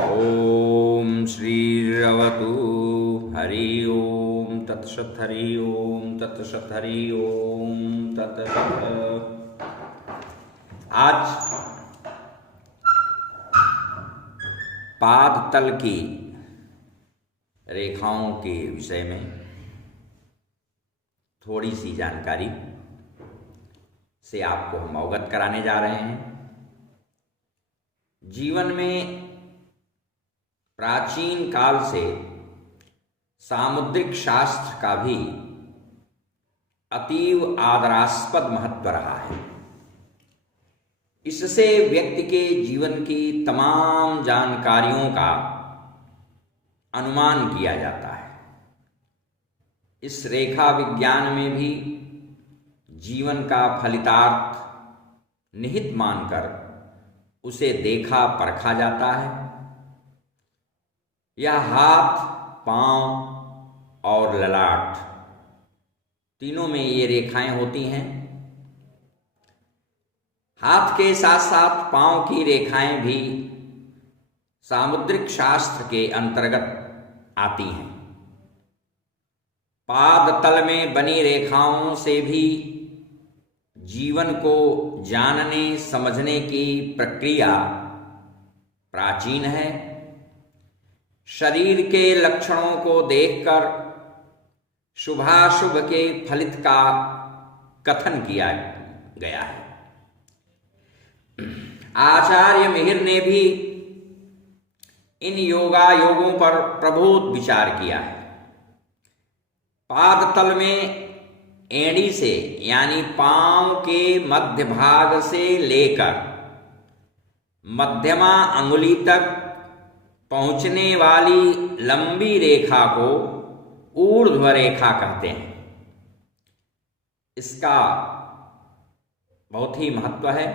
ओम श्रीरवतु हरि ओम तत्सत् हरि ओम तत्सत् हरि ओम तत्सत्। आज पाद तल की रेखाओं के विषय में थोड़ी सी जानकारी से आपको हम अवगत कराने जा रहे हैं। जीवन में प्राचीन काल से सामुद्रिक शास्त्र का भी अतीव आदरास्पद महत्व रहा है। इससे व्यक्ति के जीवन की तमाम जानकारियों का अनुमान किया जाता है। इस रेखा विज्ञान में भी जीवन का फलितार्थ निहित मानकर उसे देखा परखा जाता है। यह हाथ, पांव और ललाट तीनों में ये रेखाएं होती हैं। हाथ के साथ साथ पांव की रेखाएं भी सामुद्रिक शास्त्र के अंतर्गत आती हैं। पाद तल में बनी रेखाओं से भी जीवन को जानने समझने की प्रक्रिया प्राचीन है। शरीर के लक्षणों को देखकर शुभाशुभ के फलित का कथन किया गया है। आचार्य मिहिर ने भी इन योगों पर प्रबोध विचार किया है। पाद तल में एड़ी से यानी पांव के मध्य भाग से लेकर मध्यमा अंगुली तक पहुंचने वाली लंबी रेखा को ऊर्ध्व रेखा कहते हैं। इसका बहुत ही महत्व है।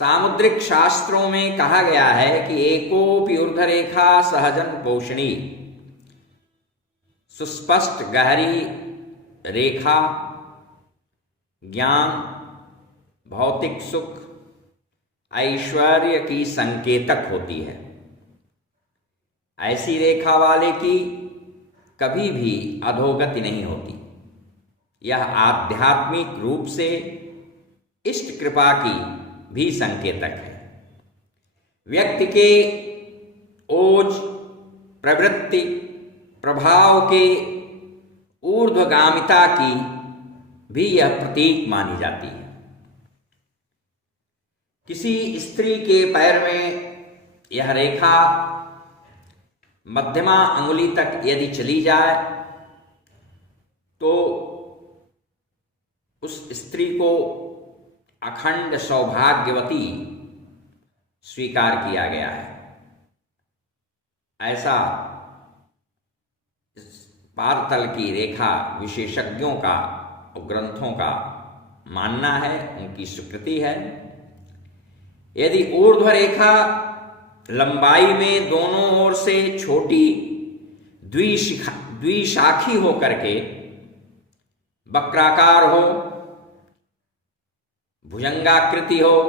सामुद्रिक शास्त्रों में कहा गया है कि एकोपि ऊर्ध्व रेखा सहजन पोषणी, सुस्पष्ट गहरी रेखा ज्ञान, भौतिक सुख, ऐश्वर्य की संकेतक होती है। ऐसी रेखा वाले की कभी भी अधोगति नहीं होती। यह आध्यात्मिक रूप से इष्ट कृपा की भी संकेतक है। व्यक्ति के ओज, प्रवृत्ति, प्रभाव के ऊर्ध्वगामिता की भी यह प्रतीक मानी जाती है। किसी स्त्री के पैर में यह रेखा मध्यमा अंगुली तक यदि चली जाए तो उस स्त्री को अखंड सौभाग्यवती स्वीकार किया गया है। ऐसा पाद तल की रेखा विशेषज्ञों का और ग्रंथों का मानना है, उनकी स्वीकृति है। यदि ऊर्ध्व रेखा लंबाई में दोनों ओर से छोटी द्विशाखी हो करके वक्राकार हो, भुजंगाकृति हो,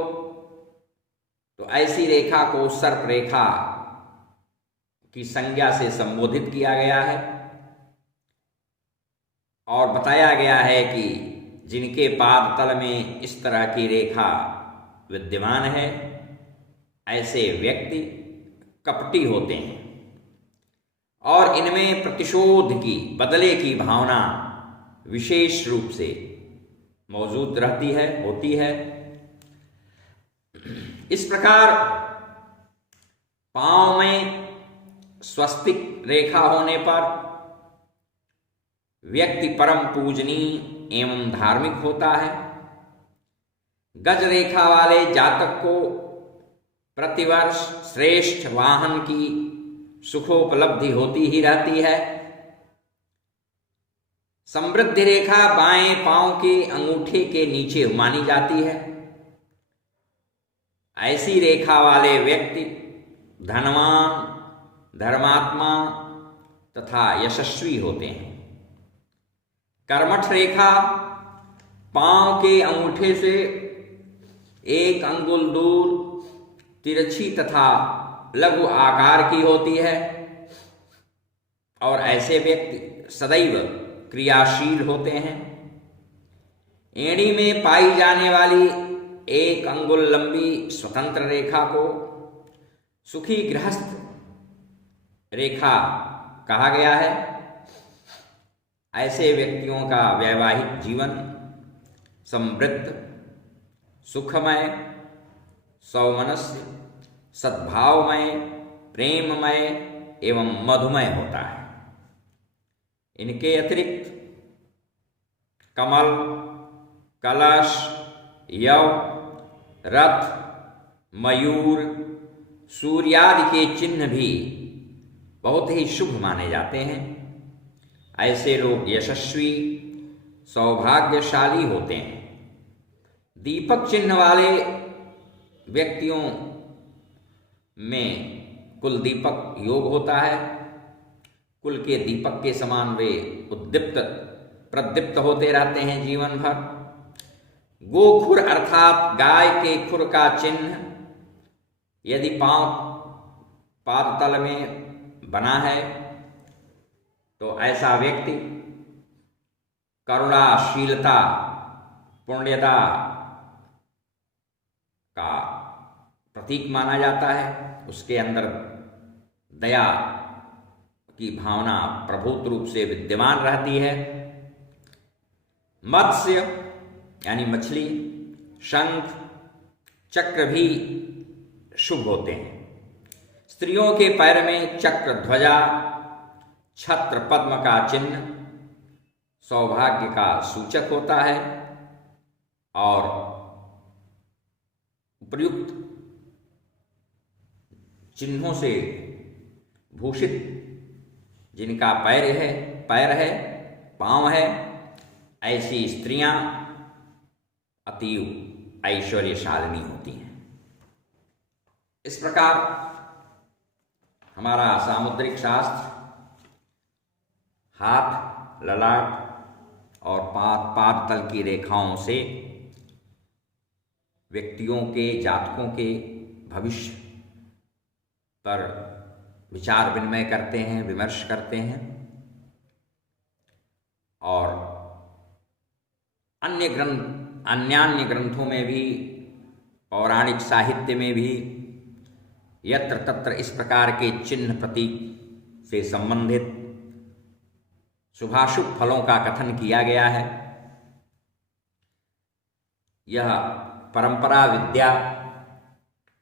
तो ऐसी रेखा को सर्प रेखा की संज्ञा से संबोधित किया गया है। और बताया गया है कि जिनके पाद तल में इस तरह की रेखा विद्यमान है, ऐसे व्यक्ति कपटी होते हैं और इनमें प्रतिशोध की, बदले की भावना विशेष रूप से मौजूद रहती है, होती है। इस प्रकार पांव में स्वस्तिक रेखा होने पर व्यक्ति परम पूजनीय एवं धार्मिक होता है। गज रेखा वाले जातक को प्रतिवर्ष श्रेष्ठ वाहन की सुखोपलब्धि होती ही रहती है। समृद्धि रेखा बाएं पांव के अंगूठे के नीचे मानी जाती है। ऐसी रेखा वाले व्यक्ति धनवान, धर्मात्मा तथा यशस्वी होते हैं। कर्मठ रेखा पांव के अंगूठे से 1 अंगुल दूर तिरछी तथा लघु आकार की होती है और ऐसे व्यक्ति सदैव क्रियाशील होते हैं। एड़ी में पाई जाने वाली 1 अंगुल लंबी स्वतंत्र रेखा को सुखी गृहस्थ रेखा कहा गया है। ऐसे व्यक्तियों का वैवाहिक जीवन समृद्ध, सुखमय, सौमनस्य, सद्भावमय, प्रेममय एवं मधुमय होता है। इनके अतिरिक्त कमल, कलश, यव, रथ, मयूर, सूर्यादि के चिन्ह भी बहुत ही शुभ माने जाते हैं। ऐसे लोग यशस्वी, सौभाग्यशाली होते हैं। दीपक चिन्ह वाले व्यक्तियों में कुल दीपक योग होता है। कुल के दीपक के समान वे उद्दीप्त प्रदीप्त होते रहते हैं जीवन भर। गोखुर अर्थात गाय के खुर का चिन्ह यदि पाद तल में बना है तो ऐसा व्यक्ति करुणाशीलता, पुण्यता का प्रतीक माना जाता है। उसके अंदर दया की भावना प्रभुत रूप से विद्यमान रहती है। मत्स्य यानी मछली, शंख, चक्र भी शुभ होते हैं। स्त्रियों के पैर में चक्र, ध्वजा, छत्र, पद्म का चिन्ह सौभाग्य का सूचक होता है और उपयुक्त चिन्हों से भूषित जिनका पैर है, पांव है, ऐसी स्त्रियां अतीव ऐश्वर्यशालिनी होती हैं। इस प्रकार हमारा सामुद्रिक शास्त्र हाथ, ललाट और पाद तल की रेखाओं से व्यक्तियों के, जातकों के भविष्य पर विचार विनिमय करते हैं, विमर्श करते हैं और अन्यान्य ग्रंथों में भी, पौराणिक साहित्य में भी यत्र तत्र इस प्रकार के चिन्ह प्रतीक से संबंधित शुभाशुभ फलों का कथन किया गया है। यह परंपरा विद्या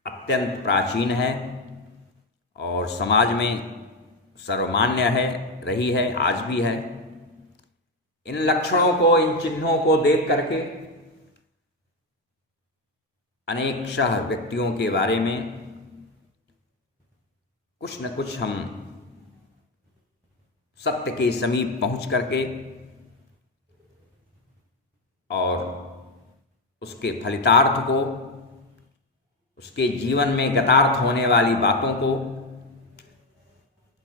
अत्यंत प्राचीन है और समाज में सर्वमान्य है, रही है, आज भी है। इन लक्षणों को, इन चिन्हों को देख करके अनेक शह व्यक्तियों के बारे में कुछ न कुछ हम सत्य के समीप पहुंच करके और उसके फलितार्थ को, उसके जीवन में गतार्थ होने वाली बातों को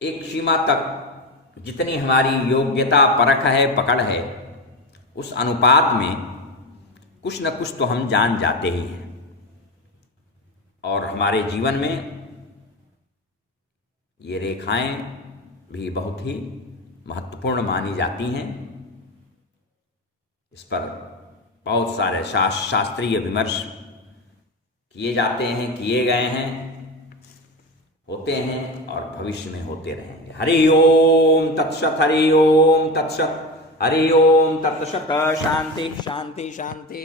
एक सीमा तक जितनी हमारी योग्यता, परख है, पकड़ है, उस अनुपात में कुछ न कुछ तो हम जान जाते ही हैं और हमारे जीवन में ये रेखाएं भी बहुत ही महत्वपूर्ण मानी जाती हैं। इस पर बहुत सारे शास्त्रीय विमर्श किए जाते हैं, किए गए हैं, होते हैं और भविष्य में होते रहेंगे। हरि ओम तत्सत, हरि ओम तत्सत, हरि ओम तत्सत। शांति शांति शांति।